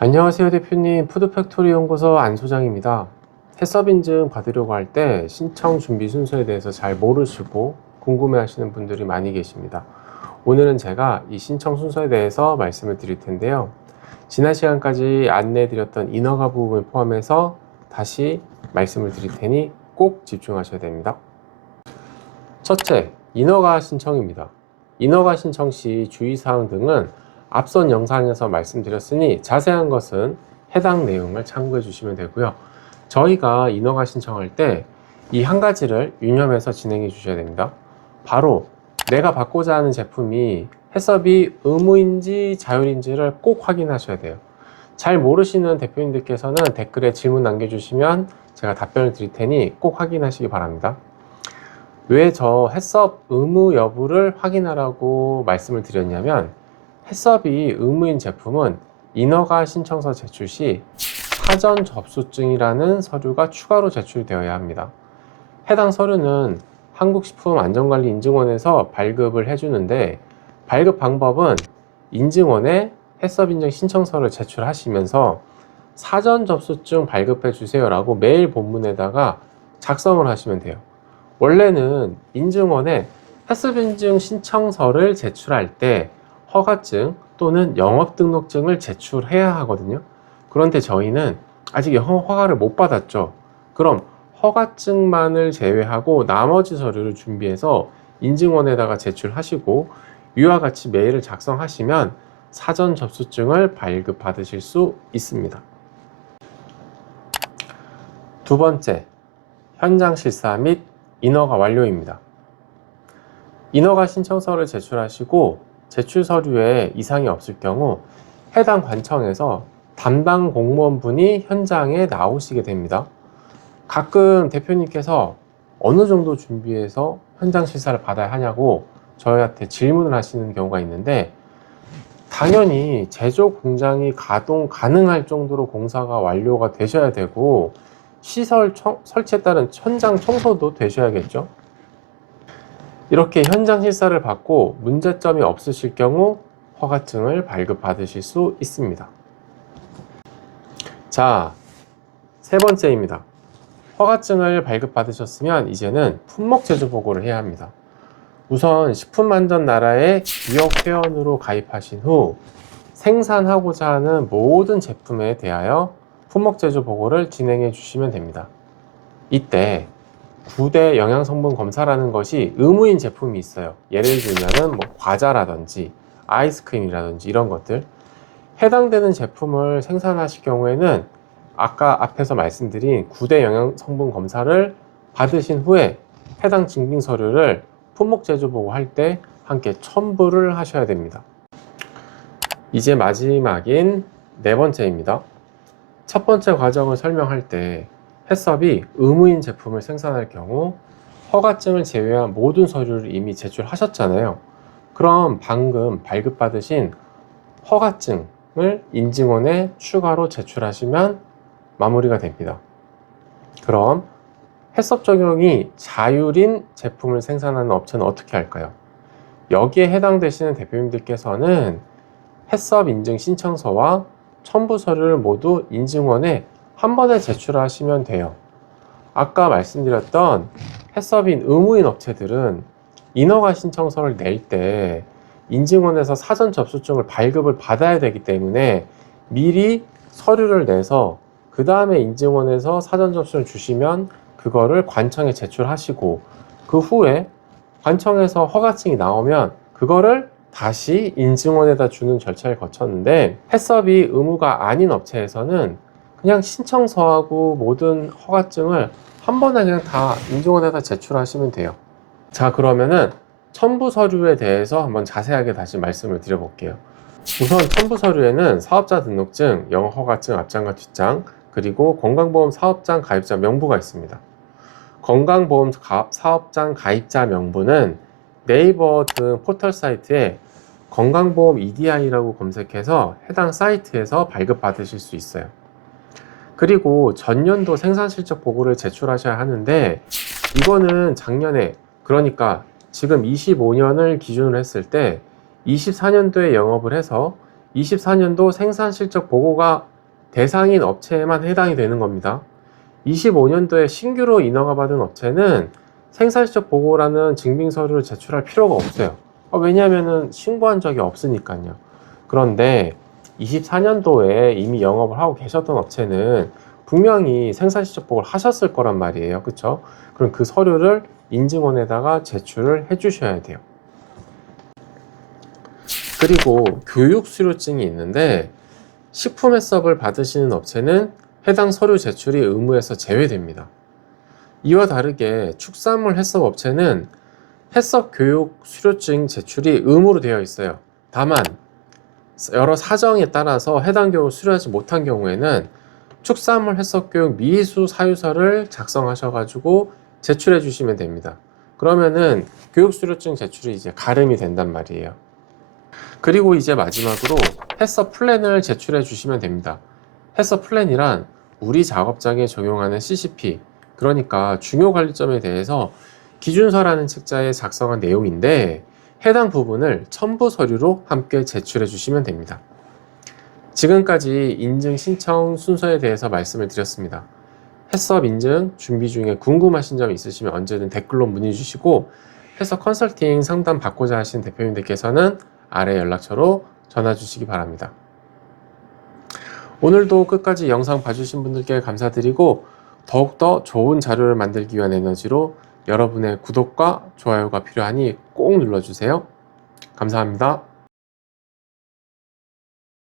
안녕하세요 대표님. 푸드팩토리 연구소 안 소장입니다. 해썹 인증 받으려고 할 때 신청 준비 순서에 대해서 잘 모르시고 궁금해 하시는 분들이 많이 계십니다. 오늘은 제가 이 신청 순서에 대해서 말씀을 드릴 텐데요. 지난 시간까지 안내해 드렸던 인허가 부분 포함해서 다시 말씀을 드릴 테니 꼭 집중하셔야 됩니다. 첫째, 인허가 신청입니다. 인허가 신청 시 주의사항 등은 앞선 영상에서 말씀드렸으니 자세한 것은 해당 내용을 참고해 주시면 되고요. 저희가 인허가 신청할 때 이 한 가지를 유념해서 진행해 주셔야 됩니다. 바로 내가 받고자 하는 제품이 해썹이 의무인지 자율인지를 꼭 확인하셔야 돼요. 잘 모르시는 대표님들께서는 댓글에 질문 남겨주시면 제가 답변을 드릴 테니 꼭 확인하시기 바랍니다. 왜 저 해썹 의무 여부를 확인하라고 말씀을 드렸냐면, 해썹이 의무인 제품은 인허가 신청서 제출 시 사전 접수증이라는 서류가 추가로 제출되어야 합니다. 해당 서류는 한국식품안전관리인증원에서 발급을 해주는데, 발급 방법은 인증원에 해썹 인증 신청서를 제출하시면서 사전 접수증 발급해 주세요 라고 메일 본문에다가 작성을 하시면 돼요. 원래는 인증원에 해썹 인증 신청서를 제출할 때 허가증 또는 영업등록증을 제출해야 하거든요. 그런데 저희는 아직 허가를 못 받았죠. 그럼 허가증만을 제외하고 나머지 서류를 준비해서 인증원에다가 제출하시고 위와 같이 메일을 작성하시면 사전 접수증을 발급받으실 수 있습니다. 두 번째, 현장 실사 및 인허가 완료입니다. 인허가 신청서를 제출하시고 제출 서류에 이상이 없을 경우 해당 관청에서 담당 공무원분이 현장에 나오시게 됩니다. 가끔 대표님께서 어느 정도 준비해서 현장 실사를 받아야 하냐고 저희한테 질문을 하시는 경우가 있는데, 당연히 제조 공장이 가동 가능할 정도로 공사가 완료가 되셔야 되고 시설 설치에 따른 현장 청소도 되셔야겠죠. 이렇게 현장 실사를 받고 문제점이 없으실 경우 허가증을 발급받으실 수 있습니다. 자, 세 번째입니다. 허가증을 발급받으셨으면 이제는 품목 제조 보고를 해야 합니다. 우선 식품안전나라의 기업 회원으로 가입하신 후 생산하고자 하는 모든 제품에 대하여 품목 제조 보고를 진행해 주시면 됩니다. 이때 9대 영양성분 검사라는 것이 의무인 제품이 있어요. 예를 들면은 과자라든지 아이스크림이라든지 이런 것들, 해당되는 제품을 생산하실 경우에는 아까 앞에서 말씀드린 9대 영양성분 검사를 받으신 후에 해당 증빙 서류를 품목 제조 보고 할 때 함께 첨부를 하셔야 됩니다. 이제 마지막인 네 번째입니다. 첫 번째 과정을 설명할 때 해썹이 의무인 제품을 생산할 경우 허가증을 제외한 모든 서류를 이미 제출하셨잖아요. 그럼 방금 발급받으신 허가증을 인증원에 추가로 제출하시면 마무리가 됩니다. 그럼 해썹 적용이 자율인 제품을 생산하는 업체는 어떻게 할까요? 여기에 해당되시는 대표님들께서는 해썹 인증 신청서와 첨부 서류를 모두 인증원에 한 번에 제출하시면 돼요. 아까 말씀드렸던 해썹인 의무인 업체들은 인허가 신청서를 낼 때 인증원에서 사전 접수증을 발급을 받아야 되기 때문에 미리 서류를 내서 그 다음에 인증원에서 사전 접수를 주시면 그거를 관청에 제출하시고, 그 후에 관청에서 허가증이 나오면 그거를 다시 인증원에다 주는 절차를 거쳤는데, 해썹이 의무가 아닌 업체에서는 그냥 신청서하고 모든 허가증을 한 번에 그냥 다 인증원에다 제출하시면 돼요. 자, 그러면은 첨부 서류에 대해서 한번 자세하게 다시 말씀을 드려볼게요. 우선 첨부 서류에는 사업자 등록증, 영업허가증 앞장과 뒷장, 그리고 건강보험 사업장 가입자 명부가 있습니다. 건강보험 사업장 가입자 명부는 네이버 등 포털 사이트에 건강보험 EDI라고 검색해서 해당 사이트에서 발급받으실 수 있어요. 그리고 전년도 생산실적 보고를 제출하셔야 하는데, 이거는 작년에, 그러니까 지금 25년을 기준으로 했을 때 24년도에 영업을 해서 24년도 생산실적 보고가 대상인 업체에만 해당이 되는 겁니다. 25년도에 신규로 인허가 받은 업체는 생산실적 보고라는 증빙서류를 제출할 필요가 없어요. 왜냐하면 신고한 적이 없으니까요. 그런데 24년도에 이미 영업을 하고 계셨던 업체는 분명히 생산실적 보고를 하셨을 거란 말이에요. 그쵸? 그럼 그 서류를 인증원에다가 제출을 해 주셔야 돼요. 그리고 교육 수료증이 있는데 식품 해썹을 받으시는 업체는 해당 서류 제출이 의무에서 제외됩니다. 이와 다르게 축산물 해썹 업체는 해썹 교육 수료증 제출이 의무로 되어 있어요. 다만 여러 사정에 따라서 해당 교육을 수료하지 못한 경우에는 축산물 해썹 교육 미수 사유서를 작성하셔가지고 제출해 주시면 됩니다. 그러면은 교육 수료증 제출이 이제 가름이 된단 말이에요. 그리고 이제 마지막으로 해썹 플랜을 제출해 주시면 됩니다. 해썹 플랜이란 우리 작업장에 적용하는 CCP, 그러니까 중요 관리점에 대해서 기준서라는 책자에 작성한 내용인데 해당 부분을 첨부 서류로 함께 제출해 주시면 됩니다. 지금까지 인증 신청 순서에 대해서 말씀을 드렸습니다. 해썹 인증 준비 중에 궁금하신 점 있으시면 언제든 댓글로 문의 주시고 해썹 컨설팅 상담 받고자 하시는 대표님들께서는 아래 연락처로 전화 주시기 바랍니다. 오늘도 끝까지 영상 봐주신 분들께 감사드리고 더욱더 좋은 자료를 만들기 위한 에너지로 여러분의 구독과 좋아요가 필요하니 꼭 눌러주세요. 감사합니다.